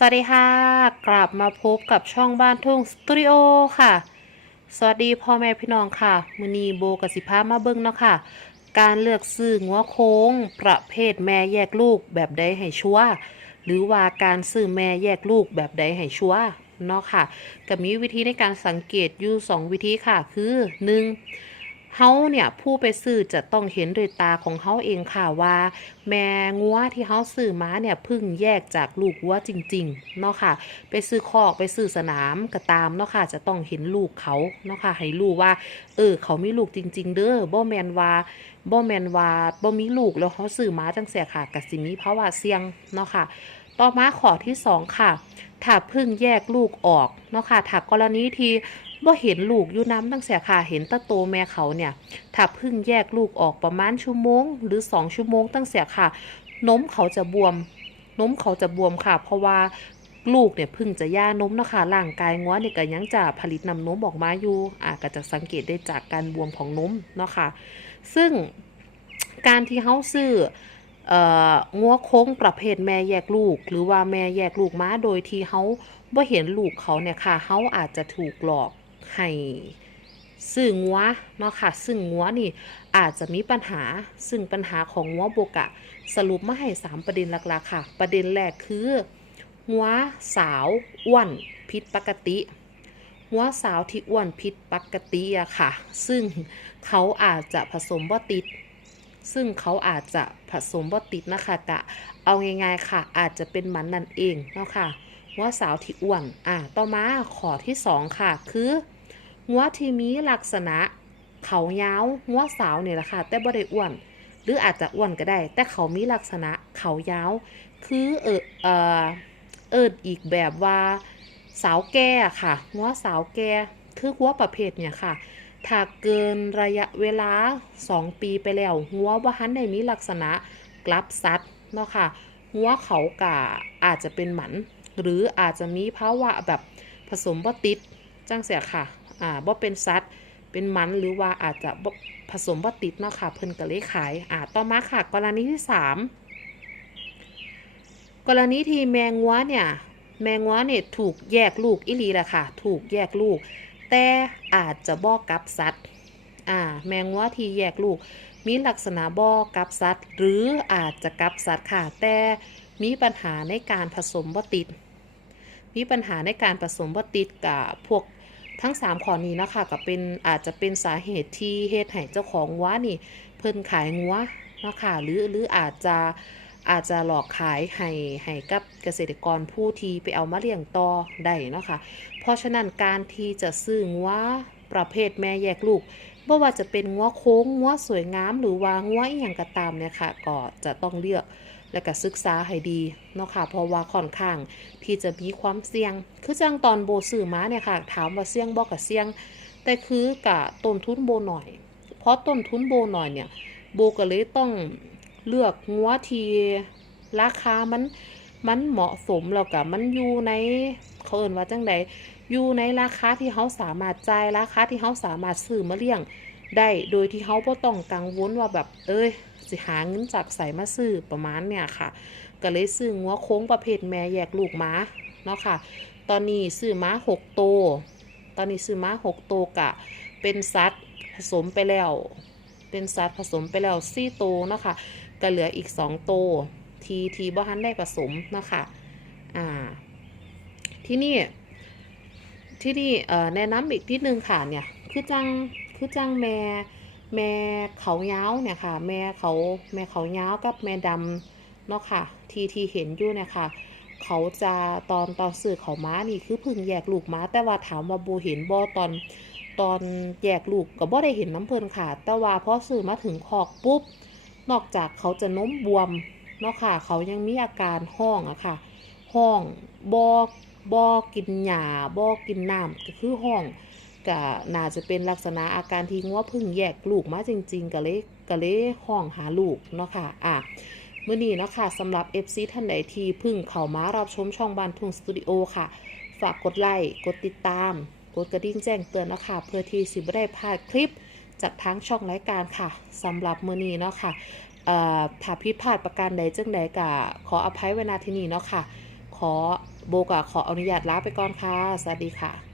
สวัสดีค่ะ กลับมาพบกับช่องบ้านทุ่งสตูดิโอค่ะ สวัสดีพ่อแม่พี่น้องค่ะมือนีโบกับสิพามาเบิ้งเนาะค่ะ การเลือกซื้องัวโค้ง ประเภทแม่แยกลูกแบบใดให้ชัวหรือว่าการซื้อแม่แยกลูกแบบใดให้ชัวเนาะค่ะก็มีวิธีในการสังเกตอยู่สองวิธีค่ะ คือหนึ่ง เฮาเนี่ยผู้ไปซื้อจะต้องเห็นด้วยตาของเฮาเองค่ะว่า แม่งัวที่เฮาซื้อมาเนี่ยพึ่งแยกจากลูกวัวจริงๆเนาะค่ะ ไปซื้อคอกไปซื้อสนามก็ตามเนาะค่ะจะต้องเห็นลูกเขาเนาะค่ะให้รู้ว่า เออเขามีลูกจริง ๆ เด้อบ่แมนว่าบ่แมนว่าบ่มีลูกแล้วเขาซื้อมาจังเสียค่ะกับสิมีภาวะเสี่ยงเนาะค่ะต่อมาข้อที่สองค่ะ ถ้าพึ่งแยกลูกออกเนาะค่ะถ้ากรณีที่ บ่เห็นลูกอยู่น้ำตั้งเสียค่ะเห็นตะโตแม่เขาเนี่ย ถ้าเพึ่งแยกลูกออกประมาณชั่วโมง หรือ2ชั่วโมงตั้งเสียค่ะนมเขาจะบวมนมเขาจะบวมค่ะ เพราะว่าลูกเนี่ยพึ่งจะย่านมนะคะร่างกายงัวเนี่ยก็ยังจะผลิตนำนมออกมาอยู่อะก็จะสังเกตได้จากการบวมของนมเนาะค่ะซึ่งการที่เขาซื้อเอ่องัวโค้งประเภทแม่แยกลูก หรือว่าแม่แยกลูกมาโดยที่เขาบ่เห็นลูกเขาเนี่ยค่ะเขาอาจจะถูกหลอก ให้ซื้องัวเนาะค่ะ ซึ่งงัวนี่อาจจะมีปัญหา ซึ่งปัญหาของงัวโบกะ สรุปมาให้สามประเด็นหลักๆค่ะ ประเด็นแรกคือหัวสาวอ้วนผิดปกติหัวสาวที่อ้วนผิดปกติอะค่ะ ซึ่งเขาอาจจะผสมบ่ติด ซึ่งเขาอาจจะผสมบ่ติดนะคะกะเอาง่ายๆค่ะ อาจจะเป็นมันนั่นเองเนาะค่ะหัวสาวที่อ้วนอะต่อมาขอที่สองค่ะ คือ หัวที่มีลักษณะ เขายาวหัวสาวเนี่ยแหละค่ะแต่บ่ได้อ้วน หรืออาจจะอ้วนก็ได้ แต่เขามีลักษณะ เขายาว คือเออเออเอิดอีกแบบว่าสาวแก่ค่ะหัวสาวแก่คือหัวประเภทเนี่ยค่ะถ้าเกินระยะเวลา 2 ปีไปแล้ว หัวว่าหันได้มีลักษณะกลับซัดเนาะค่ะ หัวเขากะอาจจะเป็นหมัน หรืออาจจะมีภาวะแบบผสมบ่ติด จังเสียค่ะ อ่าบ่เป็นซัดเป็นมันหรือว่าอาจจะบ่ผสมบ่ติดเนาะค่ะ เพิ่นก็เลยขาย อ่า ต่อมาค่ะ กรณีที่สามกรณีที่แมงวัวเนี่ย แมงวัวเนี่ยถูกแยกลูกอิลีแหละค่ะ ถูกแยกลูก แต่อาจจะบ่กับสัตว์อ่า แมงวัวที่แยกลูก มีลักษณะบ่กับสัตว์หรืออาจจะกับสัตว์ค่ะ แต่มีปัญหาในการผสมบ่ติด มีปัญหาในการผสมบ่ติดกับพวก ทั้ง 3ข้อนี้นะคะก็เป็นอาจจะเป็นสาเหตุที่เฮ็ดให้เจ้าของวัวนี่ เพิ่นขายงัวนะค่ะหรือหรืออาจจะอาจจะหลอกขายให้ให้กับเกษตรกรผู้ที่ไปเอามาเลี้ยงต่อได้นะค่ะเพราะฉะนั้นการที่จะซื้องัวประเภทแม่แยกลูกไม่ว่าจะเป็นงัวโค้งงัวสวยงามหรือว่างัวอีหยังก็ตามเนี่ยค่ะก็จะต้องเลือก และก็ศึกษาให้ดีเนาะค่ะเพราะว่าค่อนข้างที่จะมีความเสี่ยง คือจังตอนโบซื้อมาเนี่ยค่ะ ถามว่าเสี่ยงบอกกับเสี่ยง แต่คือกะต้นทุนโบหน่อย เพราะต้นทุนโบหน่อยเนี่ยโบก็เลยต้องเลือกงัวทีราคามันมันเหมาะสมแล้วกับมันอยู่ในเขาเอ่นว่าจังใดอยู่ในราคาที่เขาสามารถจ่ายราคาที่เขาสามารถซื้อมาเลี้ยง ได้โดยที่เขาบ่ต้องกังวลว่าแบบเอ้ยสิหาเงินจากใส่มาซื้อประมาณเนี่ยค่ะก็เลยซื้องัวโค้งประเภทแม่แยกลูกม้าเนาะค่ะ ตอนนี้ซื้อม้าหกโตวตอนนี้ซื้อม้าหกโตวกะ เป็นซัดผสมไปแล้ว เป็นซัดผสมไปแล้วสี่โตวเนาะค่ะก็เหลืออีกสองโตวทีทีบ้านได้ผสมเนาะค่ะอ่าที่นี่ที่นี่แนะนำอีกที่หนึ่งค่ะเนี่ยคือจัง คือจังแม่แม่เขายาวเนี่ยค่ะ แม่เขาแม่เขายาวกับแม่ดำเนาะค่ะ ที่ที่เห็นอยู่เนี่ยค่ะ เขาจะตอนตอนสื่อเขาม้านี่คือพึ่งแยกลูกม้า แต่ว่าถามว่าโบเห็นบ่ตอนตอนแยกลูกก็บ่ได้เห็นน้ำเพลินค่ะ แต่ว่าพอสื่อมาถึงคอกปุ๊บ นอกจากเขาจะน้มบวมเนาะค่ะ เขายังมีอาการห้องอะค่ะ ห้องบ่บ่กินหญ้าบ่กินน้ำก็คือห้อง ก็น่าจะเป็นลักษณะอาการที่งัวพึ่งแยกลูกมาจริง ๆก็เลยก็เลยห้องหาลูกเนาะค่ะอะมื่อนี้เนาะคะสำหรับ FC ท่านใดที่พึ่งเข้ามารับชมช่องบานทุ่งสตูดิโอค่ะ ฝากกดไลค์กดติดตาม กดกระดิ่งแจ้งเตือนนะคะเพื่อที่สิบได้พลาดคลิปจากทางช่องรายการค่ะสำหรับมื่อนี้เนาะค่ะเอ่อถ้าผิดพลาดประการใดจังใดก็ขออภัยไว้ณที่นี้เนาะค่ะขขอโบกะขออนุญาตลาไปก่อนค่ะ สวัสดีค่ะ